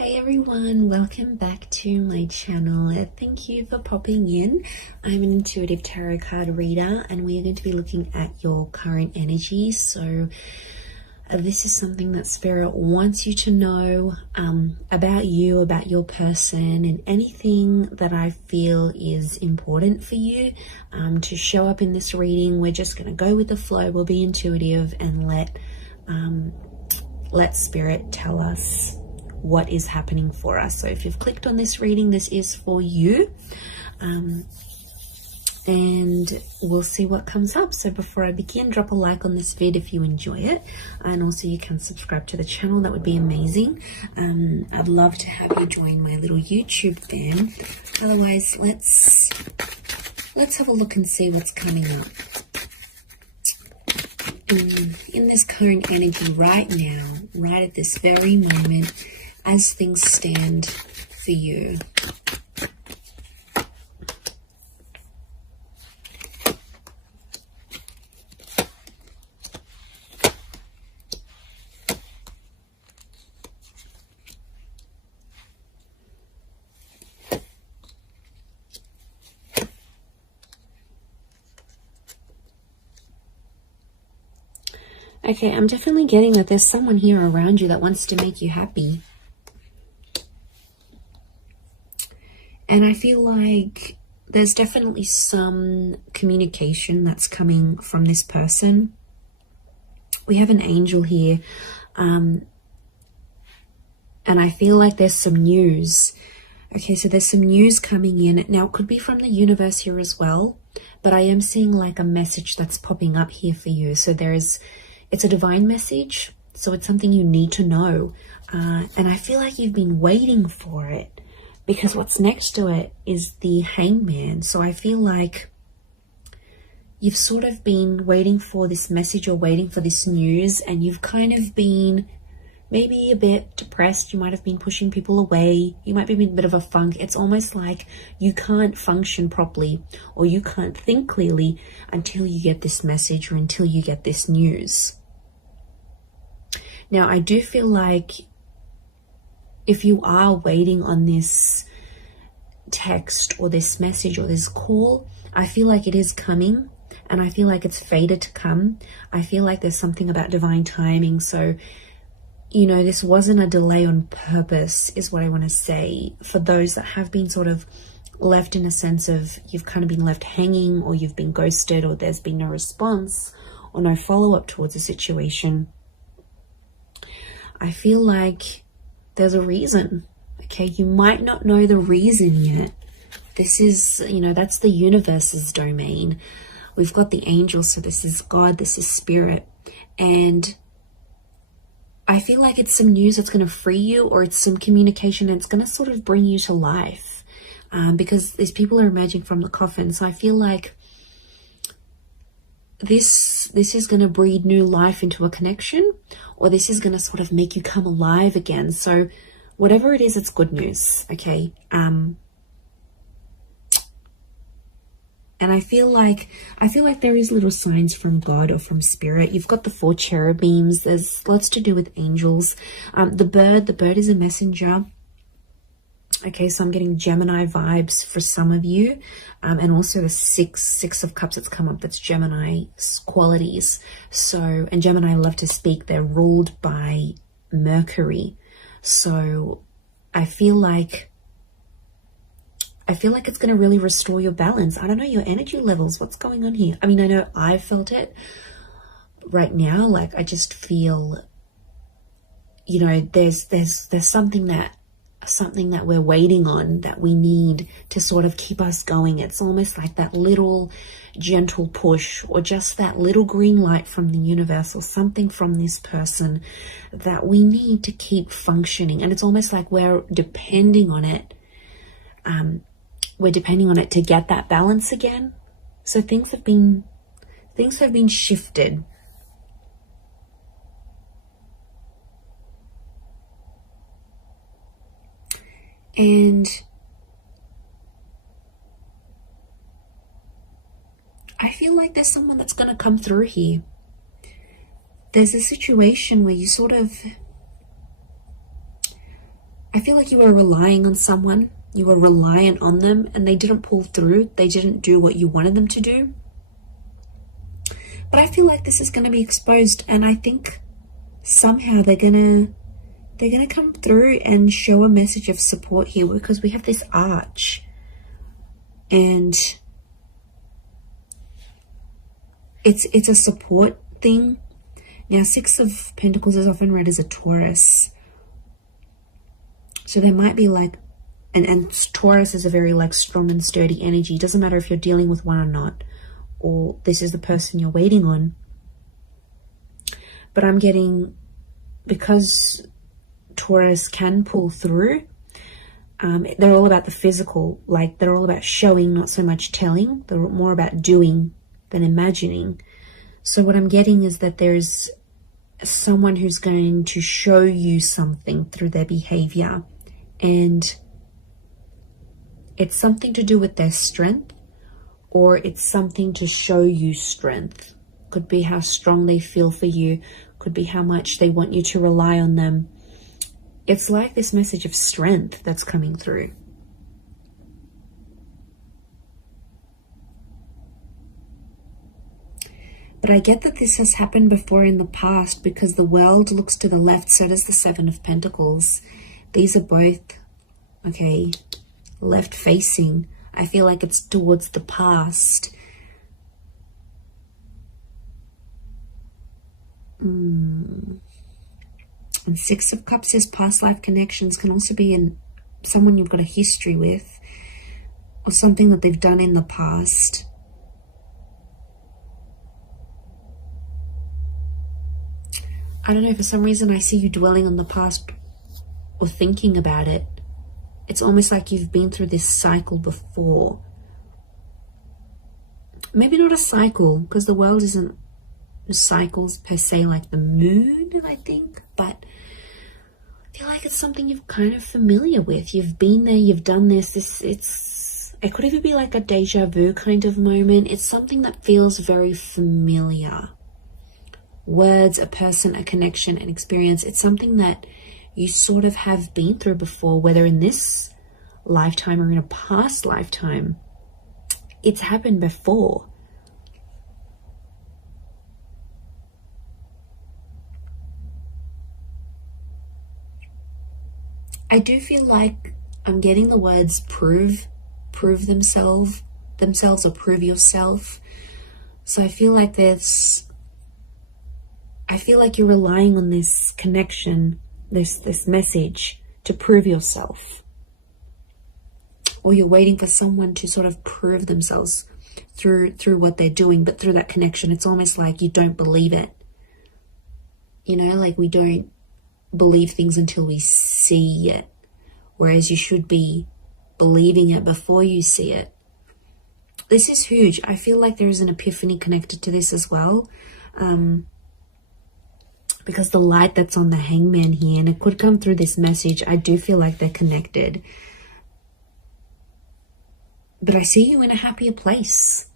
Hey everyone, welcome back to my channel. Thank you for popping in. I'm an intuitive tarot card reader and we are going to be looking at your current energy. So this is something that Spirit wants you to know about you, about your person, and anything that I feel is important for you to show up in this reading. We're just going to go with the flow. We'll be intuitive and let Spirit tell us what is happening for us. So if you've clicked on this reading, this is for you, and we'll see what comes up. So before I begin, drop a like on this vid if you enjoy it, and also you can subscribe to the channel. That would be amazing. I'd love to have you join my little YouTube fam. Otherwise, let's have a look and see what's coming up in this current energy right now, right at this very moment, as things stand for you. Okay, I'm definitely getting that there's someone here around you that wants to make you happy. And I feel like there's definitely some communication that's coming from this person. We have an angel here. And I feel like there's some news. Okay, so there's some news coming in. Now, it could be from the universe here as well. But I am seeing like a message that's popping up here for you. So it's a divine message. So it's something you need to know. And I feel like you've been waiting for it, because what's next to it is the Hangman. So I feel like you've sort of been waiting for this message or waiting for this news, and you've kind of been maybe a bit depressed. You might have been pushing people away. You might be in a bit of a funk. It's almost like you can't function properly or you can't think clearly until you get this message or until you get this news. Now, I do feel like if you are waiting on this text or this message or this call, I feel like it is coming, and I feel like it's fated to come. I feel like there's something about divine timing. So, you know, this wasn't a delay on purpose, is what I want to say. For those that have been sort of left in a sense of you've kind of been left hanging, or you've been ghosted, or there's been no response or no follow-up towards a situation, I feel like there's a reason. Okay, you might not know the reason yet. This is, you know, that's the universe's domain. We've got the angels, so this is God, this is Spirit. And I feel like it's some news that's going to free you, or it's some communication that's going to sort of bring you to life. Because these people are emerging from the coffin. So I feel like this is going to breathe new life into a connection, or this is going to sort of make you come alive again. So whatever it is, it's good news. Okay. And I feel like there is little signs from God or from Spirit. You've got the 4 cherubims. There's lots to do with angels. The bird is a messenger. Okay, so I'm getting Gemini vibes for some of you. And also the six of cups that's come up, that's Gemini qualities. So, and Gemini love to speak. They're ruled by Mercury. So I feel like it's going to really restore your balance. I don't know, your energy levels. What's going on here? I mean, I know I felt it right now. Like, I just feel, you know, there's something that we're waiting on, that we need to sort of keep us going. It's almost like that little gentle push, or just that little green light from the universe, or something from this person that we need to keep functioning. And it's almost like we're depending on it. We're depending on it to get that balance again. So things have been shifted. And I feel like there's someone that's going to come through here. There's a situation where you sort of, I feel like you were relying on someone, you were reliant on them, and they didn't pull through. They didn't do what you wanted them to do. But I feel like this is going to be exposed, and I think somehow they're gonna come through and show a message of support here, because we have this arch, and it's a support thing. Now, Six of Pentacles is often read as a Taurus, so there might be like, and Taurus is a very like strong and sturdy energy. It doesn't matter if you're dealing with one or not, or this is the person you're waiting on. But I'm getting, because Taurus can pull through, they're all about the physical, like they're all about showing, not so much telling. They're more about doing than imagining. So what I'm getting is that there's someone who's going to show you something through their behavior, and it's something to do with their strength, or it's something to show you strength. Could be how strong they feel for you, could be how much they want you to rely on them. It's like this message of strength that's coming through. But I get that this has happened before in the past, because the World looks to the left, so does the Seven of Pentacles. These are both, okay, left facing. I feel like it's towards the past. And Six of Cups is past life connections. Can also be in someone you've got a history with, or something that they've done in the past. I don't know, for some reason I see you dwelling on the past or thinking about it. It's almost like you've been through this cycle before. Maybe not a cycle, because the world isn't cycles per se, like the moon, I think. But I feel like it's something you're kind of familiar with. You've been there, you've done this. It could even be like a deja vu kind of moment. It's something that feels very familiar. Words, a person, a connection, an experience. It's something that you sort of have been through before, whether in this lifetime or in a past lifetime. It's happened before. I do feel like I'm getting the words prove themselves or prove yourself. So I feel like you're relying on this connection, this message to prove yourself. Or you're waiting for someone to sort of prove themselves through what they're doing, but through that connection, it's almost like you don't believe it. You know, like we don't believe things until we see it, whereas you should be believing it before you see it. This is huge. I feel like there is an epiphany connected to this as well, because the light that's on the Hangman here, and it could come through this message, I do feel like they're connected. But I see you in a happier place.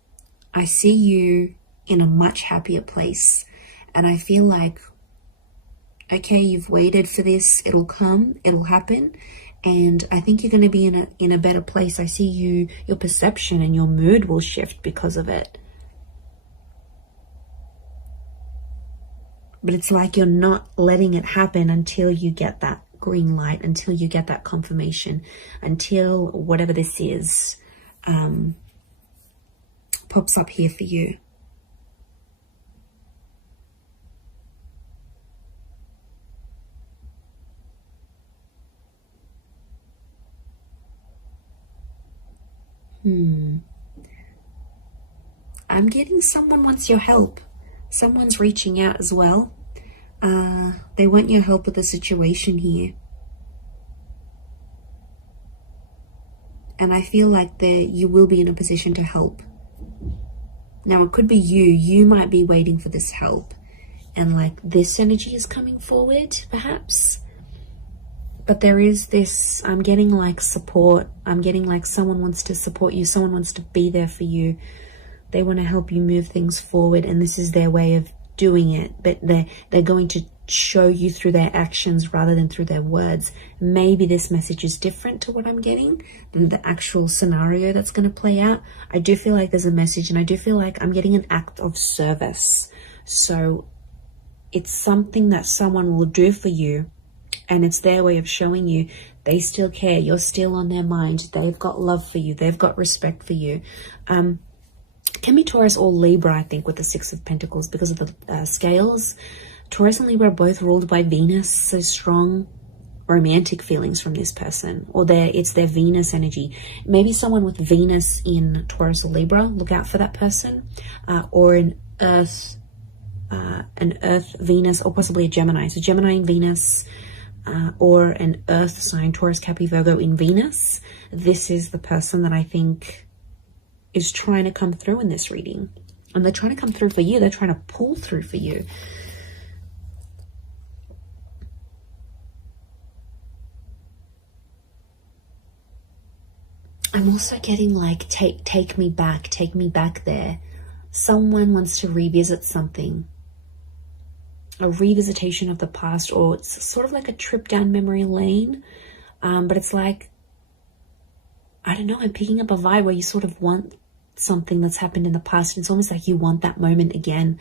I see you in a much happier place, and I feel like, okay, you've waited for this, it'll come, it'll happen, and I think you're going to be in a better place. I see your perception and your mood will shift because of it. But it's like you're not letting it happen until you get that green light, until you get that confirmation, until whatever this is pops up here for you. I'm getting someone wants your help. Someone's reaching out as well. They want your help with the situation here. And I feel like you will be in a position to help. Now, it could be you might be waiting for this help. And like this energy is coming forward, perhaps. But there is this, I'm getting like support. I'm getting like someone wants to support you. Someone wants to be there for you. They want to help you move things forward. And this is their way of doing it. But they're going to show you through their actions rather than through their words. Maybe this message is different to what I'm getting than the actual scenario that's going to play out. I do feel like there's a message, and I do feel like I'm getting an act of service. So it's something that someone will do for you, and it's their way of showing you they still care. You're still on their mind. They've got love for you. They've got respect for you. Can be Taurus or Libra, I think, with the Six of Pentacles because of the scales. Taurus and Libra are both ruled by Venus, so strong romantic feelings from this person, or it's their Venus energy. Maybe someone with Venus in Taurus or Libra, look out for that person, or an Earth Venus, or possibly a Gemini. So Gemini in Venus, or an Earth sign, Taurus, Capricorn, Virgo in Venus. This is the person that I think is trying to come through in this reading, and they're trying to come through for you. They're trying to pull through for you. I'm also getting like, take me back there. Someone wants to revisit something, a revisitation of the past, or it's sort of like a trip down memory lane. But it's like, I don't know, I'm picking up a vibe where you sort of want something that's happened in the past. It's almost like you want that moment again,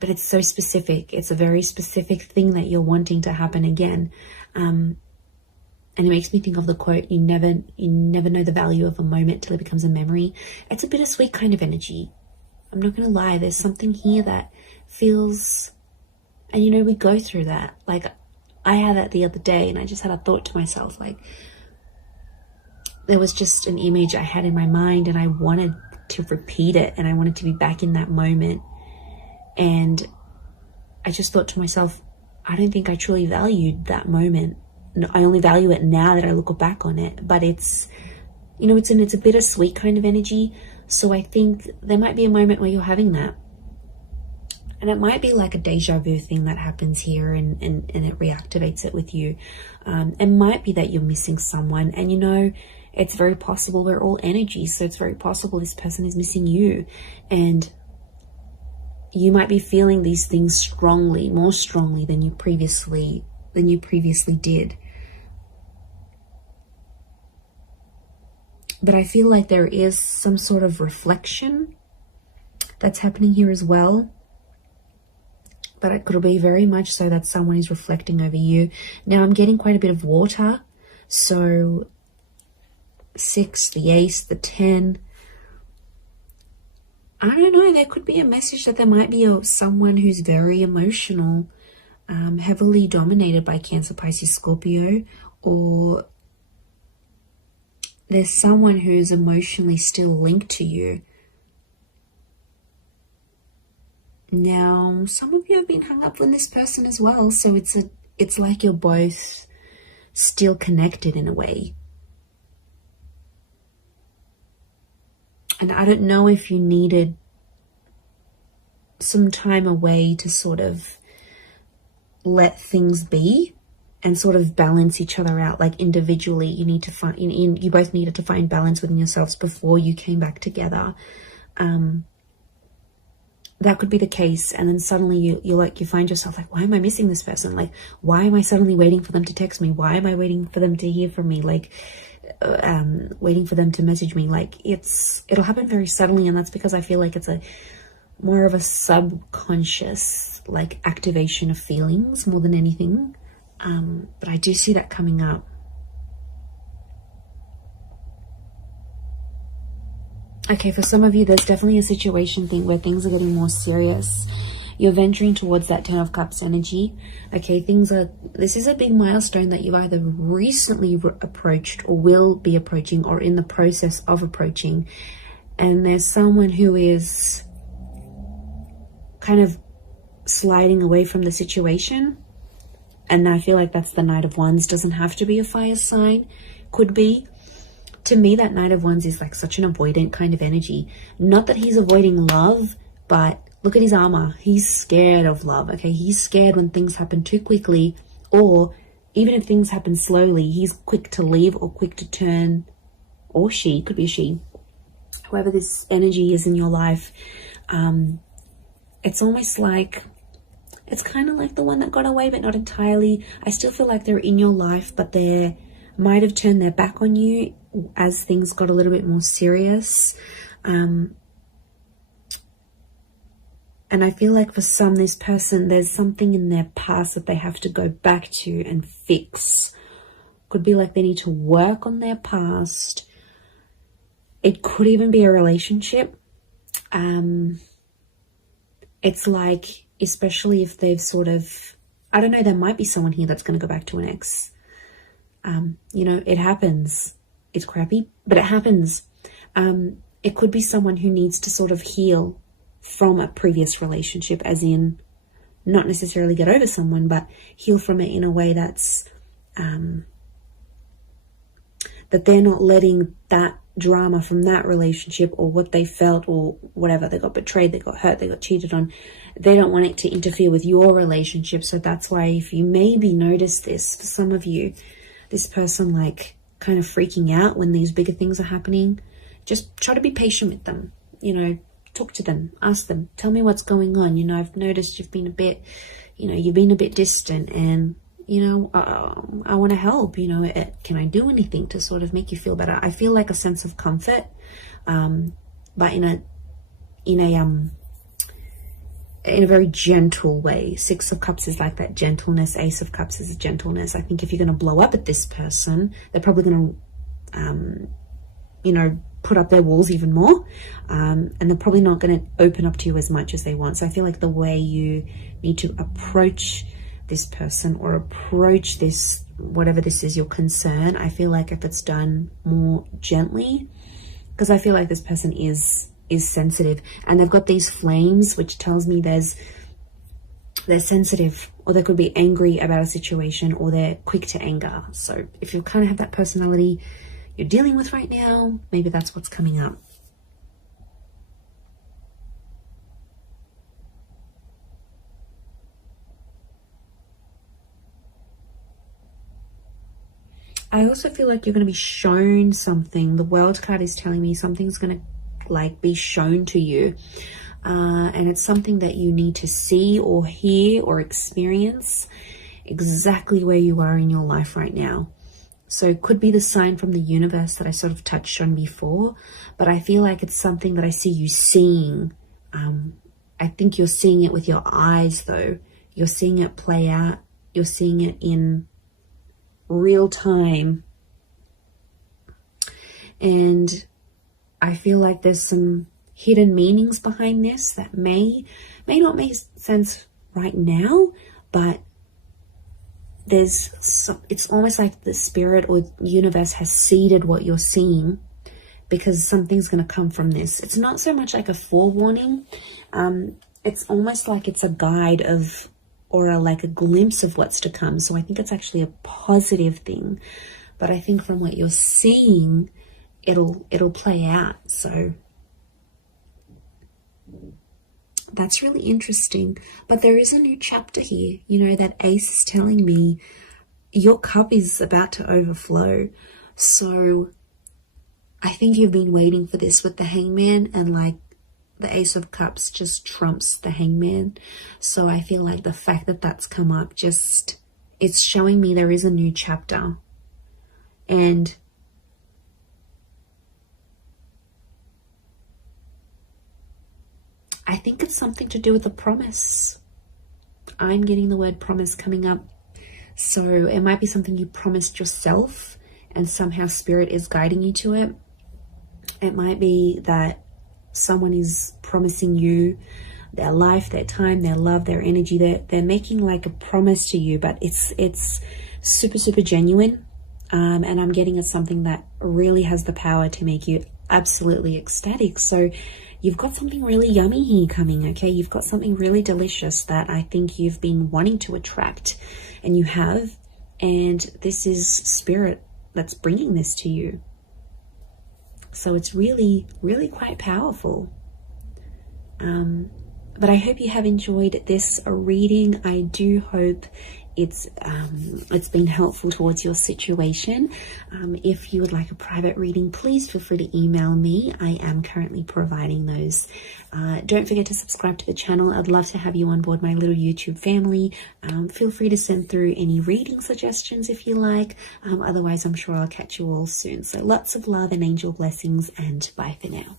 but it's so specific. It's a very specific thing that you're wanting to happen again. And it makes me think of the quote, you never know the value of a moment till it becomes a memory. It's a bittersweet kind of energy. I'm not going to lie. There's something here that feels, and you know, we go through that. Like, I had that the other day, and I just had a thought to myself, like, there was just an image I had in my mind, and I wanted to repeat it, and I wanted to be back in that moment. And I just thought to myself, I don't think I truly valued that moment. I only value it now that I look back on it. But it's, you know, it's a bittersweet kind of energy. So I think there might be a moment where you're having that. And it might be like a deja vu thing that happens here, and it reactivates it with you. It might be that you're missing someone, and you know, it's very possible we're all energy. So it's very possible this person is missing you, and you might be feeling these things strongly, more strongly than you previously did. But I feel like there is some sort of reflection that's happening here as well. But it could be very much so that someone is reflecting over you. Now I'm getting quite a bit of water. So 6, the ace, the 10. I don't know. There could be a message that there might be someone who's very emotional, heavily dominated by Cancer, Pisces, Scorpio, or there's someone who's emotionally still linked to you. Now, some of you have been hung up with this person as well, so it's like you're both still connected in a way. And I don't know if you needed some time away to sort of let things be and sort of balance each other out. Like individually, you need to find, you both needed to find balance within yourselves before you came back together. That could be the case. And then suddenly you find yourself like, why am I missing this person? Like, why am I suddenly waiting for them to text me? Why am I waiting for them to hear from me? Like, waiting for them to message me. Like, it'll happen very suddenly. And that's because I feel like it's more of a subconscious, like, activation of feelings more than anything. But I do see that coming up. Okay, for some of you, there's definitely a situation thing where things are getting more serious. You're venturing towards that 10 of Cups energy. Okay, this is a big milestone that you've either recently approached or will be approaching or in the process of approaching. And there's someone who is kind of sliding away from the situation. And I feel like that's the Knight of Wands. Doesn't have to be a fire sign. Could be. To me, that Knight of Wands is like such an avoidant kind of energy. Not that he's avoiding love, but look at his armor. He's scared of love, okay? He's scared when things happen too quickly, or even if things happen slowly, he's quick to leave or quick to turn, or she, could be a she. Whoever this energy is in your life, it's almost like It's kind of like the one that got away, but not entirely. I still feel like they're in your life, but they might have turned their back on you as things got a little bit more serious. And I feel like for some, this person, there's something in their past that they have to go back to and fix. Could be like they need to work on their past. It could even be a relationship. It's like, especially if they've sort of, I don't know, there might be someone here that's going to go back to an ex. You know, it happens. It's crappy, but it happens. It could be someone who needs to sort of heal from a previous relationship, as in not necessarily get over someone, but heal from it in a way that's, that they're not letting that drama from that relationship or what they felt or whatever, they got betrayed, they got hurt, they got cheated on, they don't want it to interfere with your relationship. So that's why, if you maybe notice this, for some of you, this person like kind of freaking out when these bigger things are happening, just try to be patient with them, you know, talk to them, ask them, tell me what's going on. You know, I've noticed you've been a bit, you know, you've been a bit distant, and you know, I want to help, you know, can I do anything to sort of make you feel better? I feel like a sense of comfort, but in a very gentle way. Six of Cups is like that gentleness. Ace of Cups is a gentleness. I think if you're going to blow up at this person, they're probably going to, you know, put up their walls even more, and they're probably not going to open up to you as much as they want. So I feel like the way you need to approach this person or approach this, whatever this is, your concern, I feel like if it's done more gently, because I feel like this person is sensitive, and they've got these flames, which tells me they're sensitive, or they could be angry about a situation, or they're quick to anger. So if you kind of have that personality you're dealing with right now, maybe that's what's coming up. I also feel like you're going to be shown something. The World card is telling me something's going to like be shown to you. And it's something that you need to see or hear or experience exactly where you are in your life right now. So it could be the sign from the universe that I sort of touched on before, but I feel like it's something that I see you seeing. I think you're seeing it with your eyes though. You're seeing it play out. You're seeing it in real time, and I feel like there's some hidden meanings behind this that may not make sense right now, but it's almost like the spirit or universe has seeded what you're seeing, because something's going to come from this. It's not so much like a forewarning, it's almost like it's a guide of, or like a glimpse of what's to come. So I think it's actually a positive thing, but I think from what you're seeing, it'll play out. So that's really interesting. But there is a new chapter here. You know, that ace is telling me your cup is about to overflow. So I think you've been waiting for this with the Hangman, and like the Ace of Cups just trumps the Hangman. So I feel like the fact that that's come up, it's showing me there is a new chapter. And I think it's something to do with a promise. I'm getting the word promise coming up. So it might be something you promised yourself, and somehow spirit is guiding you to it. It might be that someone is promising you their life, their time, their love, their energy. They're making like a promise to you, but it's super, super genuine. And I'm getting it's something that really has the power to make you absolutely ecstatic. So you've got something really yummy here coming, okay? You've got something really delicious that I think you've been wanting to attract, and you have. And this is spirit that's bringing this to you. So it's really, really quite powerful. But I hope you have enjoyed this reading. I do hope it's been helpful towards your situation. If you would like a private reading, please feel free to email me. I am currently providing those. Don't forget to subscribe to the channel. I'd love to have you on board my little YouTube family. Feel free to send through any reading suggestions if you like. Otherwise, I'm sure I'll catch you all soon. So lots of love and angel blessings, and bye for now.